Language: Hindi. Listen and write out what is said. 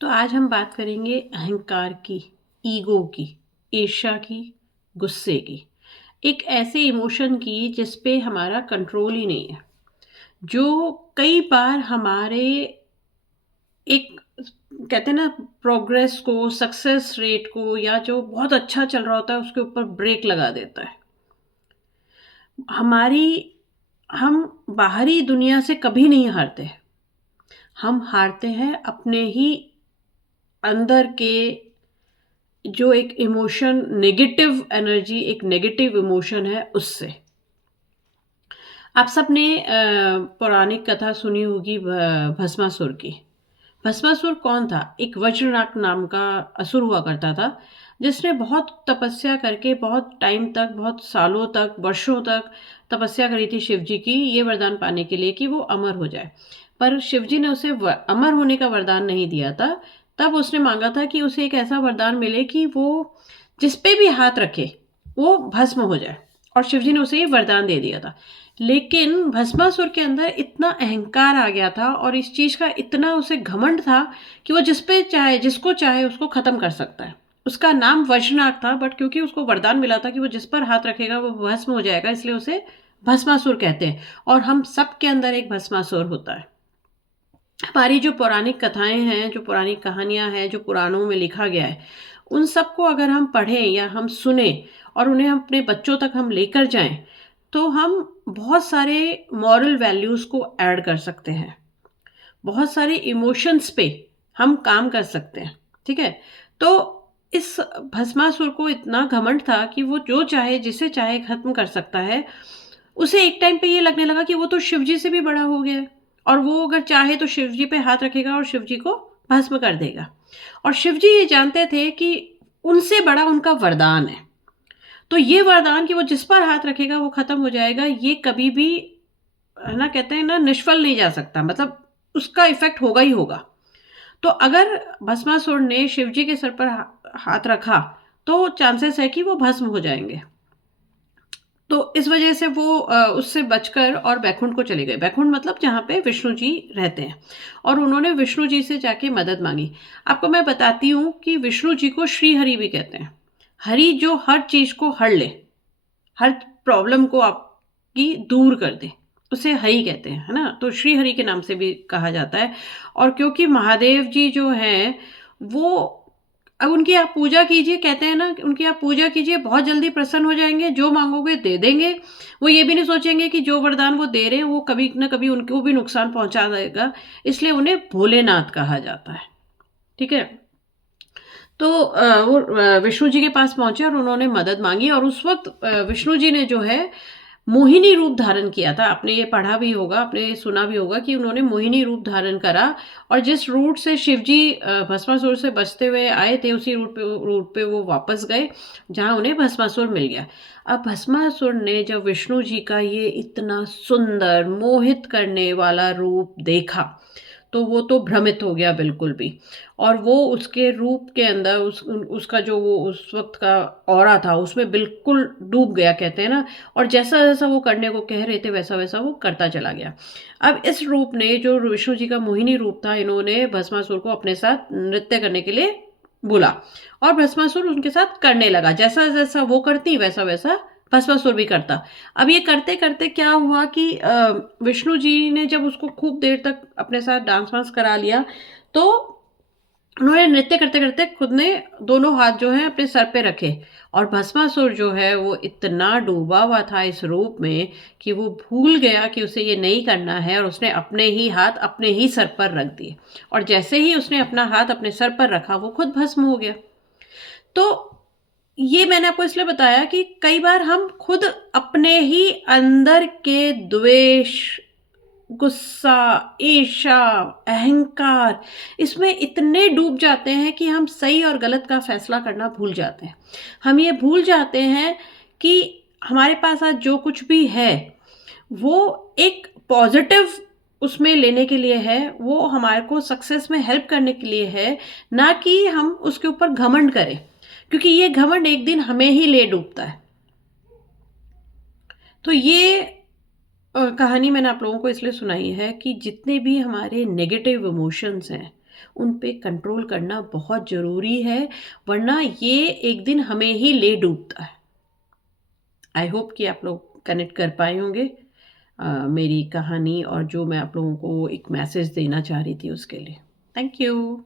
तो आज हम बात करेंगे अहंकार की, ईगो की, ईर्ष्या की, गुस्से की। एक ऐसे इमोशन की जिस पे हमारा कंट्रोल ही नहीं है, जो कई बार हमारे एक कहते हैं ना प्रोग्रेस को, सक्सेस रेट को या जो बहुत अच्छा चल रहा होता है उसके ऊपर ब्रेक लगा देता है। हमारी हम बाहरी दुनिया से कभी नहीं हारते। हम हारते हैं अपने ही अंदर के जो एक इमोशन नेगेटिव एनर्जी एक नेगेटिव इमोशन है उससे। आप सबने पौराणिक कथा सुनी होगी भस्मासुर की। भस्मासुर कौन था? एक वज्रनाक नाम का असुर हुआ करता था, जिसने बहुत तपस्या करके बहुत टाइम तक, बहुत सालों तक, वर्षों तक तपस्या करी थी शिव जी की, ये वरदान पाने के लिए कि वो अमर हो जाए। पर शिव जी ने उसे अमर होने का वरदान नहीं दिया था। तब उसने मांगा था कि उसे एक ऐसा वरदान मिले कि वो जिस पे भी हाथ रखे वो भस्म हो जाए, और शिव जी ने उसे ये वरदान दे दिया था। लेकिन भस्मासुर के अंदर इतना अहंकार आ गया था और इस चीज़ का इतना उसे घमंड था कि वो जिस पे चाहे, जिसको चाहे उसको ख़त्म कर सकता है। उसका नाम वज्रनाग था, बट क्योंकि उसको वरदान मिला था कि वो जिस पर हाथ रखेगा वो भस्म हो जाएगा, इसलिए उसे भस्मासुर कहते हैं। और हम सब के अंदर एक भस्मासुर होता है। हमारी जो पौराणिक कथाएं हैं, जो पौराणिक कहानियां हैं, जो पुराणों में लिखा गया है, उन सबको अगर हम पढ़ें या हम सुने और उन्हें हम अपने बच्चों तक हम लेकर जाएं, तो हम बहुत सारे मॉरल वैल्यूज़ को ऐड कर सकते हैं। बहुत सारे इमोशंस पे हम काम कर सकते हैं। ठीक है? तो इस भस्मासुर को इतना घमंड था कि वो जो चाहे, जिसे चाहे ख़त्म कर सकता है। उसे एक टाइम पे ये लगने लगा कि वो तो शिव जी से भी बड़ा हो गया है, और वो अगर चाहे तो शिव जी पे हाथ रखेगा और शिव जी को भस्म कर देगा। और शिव जी ये जानते थे कि उनसे बड़ा उनका वरदान है। तो ये वरदान कि वो जिस पर हाथ रखेगा वो खत्म हो जाएगा, ये कभी भी, है ना, कहते हैं ना, निष्फल नहीं जा सकता। मतलब उसका इफेक्ट होगा ही होगा। तो अगर भस्मासुर ने शिव जी के सर पर हाथ रखा, तो चांसेस है कि वो भस्म हो जाएंगे। तो इस वजह से वो उससे बचकर और बैकुंठ को चले गए। बैकुंठ मतलब जहाँ पे विष्णु जी रहते हैं, और उन्होंने विष्णु जी से जाके मदद मांगी। आपको मैं बताती हूँ कि विष्णु जी को श्री हरि भी कहते हैं। हरि जो हर चीज को हर ले, हर प्रॉब्लम को आपकी दूर कर दे, उसे हरि कहते हैं, है ना। तो श्री हरि के नाम से भी कहा जाता है। और क्योंकि महादेव जी जो हैं, वो, अब उनकी आप पूजा कीजिए, कहते हैं ना, उनकी आप पूजा कीजिए, बहुत जल्दी प्रसन्न हो जाएंगे, जो मांगोगे दे देंगे। वो ये भी नहीं सोचेंगे कि जो वरदान वो दे रहे हैं वो कभी ना कभी उनको भी नुकसान पहुंचा देगा। इसलिए उन्हें भोलेनाथ कहा जाता है। ठीक है? तो वो विष्णु जी के पास पहुंचे और उन्होंने मदद मांगी, और उस वक्त विष्णु जी ने जो है मोहिनी रूप धारण किया था। आपने ये पढ़ा भी होगा, आपने ये सुना भी होगा कि उन्होंने मोहिनी रूप धारण करा। और जिस रूट से शिवजी भस्मासुर से बचते हुए आए थे, उसी रूट पे वो वापस गए, जहां उन्हें भस्मासुर मिल गया। अब भस्मासुर ने जब विष्णु जी का ये इतना सुंदर मोहित करने वाला रूप देखा, तो वो तो भ्रमित हो गया बिल्कुल भी। और वो उसके रूप के अंदर उसका जो वो उस वक्त का ऑरा था उसमें बिल्कुल डूब गया, कहते हैं ना। और जैसा जैसा वो करने को कह रहे थे वैसा वैसा वो करता चला गया। अब इस रूप ने, जो विष्णु जी का मोहिनी रूप था, इन्होंने भस्मासुर को अपने साथ नृत्य करने के लिए बोला, और भस्मासुर उनके साथ करने लगा। जैसा जैसा वो करती वैसा वैसा भस्मासुर भी करता। अब ये करते करते क्या हुआ कि विष्णु जी ने जब उसको खूब देर तक अपने साथ डांस वांस करा लिया, तो उन्होंने नृत्य करते करते खुद ने दोनों हाथ जो हैं अपने सर पे रखे। और भस्मासुर जो है वो इतना डूबा हुआ था इस रूप में कि वो भूल गया कि उसे ये नहीं करना है, और उसने अपने ही हाथ अपने ही सर पर रख दिए। और जैसे ही उसने अपना हाथ अपने सर पर रखा, वो खुद भस्म हो गया। तो ये मैंने आपको इसलिए बताया कि कई बार हम खुद अपने ही अंदर के द्वेष, गुस्सा, ईर्ष्या, अहंकार, इसमें इतने डूब जाते हैं कि हम सही और गलत का फैसला करना भूल जाते हैं। हम ये भूल जाते हैं कि हमारे पास आज जो कुछ भी है वो एक पॉजिटिव उसमें लेने के लिए है, वो हमारे को सक्सेस में हेल्प करने के लिए है, ना कि हम उसके ऊपर घमंड करें, क्योंकि ये घमंड एक दिन हमें ही ले डूबता है। तो ये कहानी मैंने आप लोगों को इसलिए सुनाई है कि जितने भी हमारे नेगेटिव इमोशंस हैं, उन पे कंट्रोल करना बहुत ज़रूरी है, वरना ये एक दिन हमें ही ले डूबता है। आई होप कि आप लोग कनेक्ट कर पाए होंगे मेरी कहानी और जो मैं आप लोगों को एक मैसेज देना चाह रही थी उसके लिए। Thank you.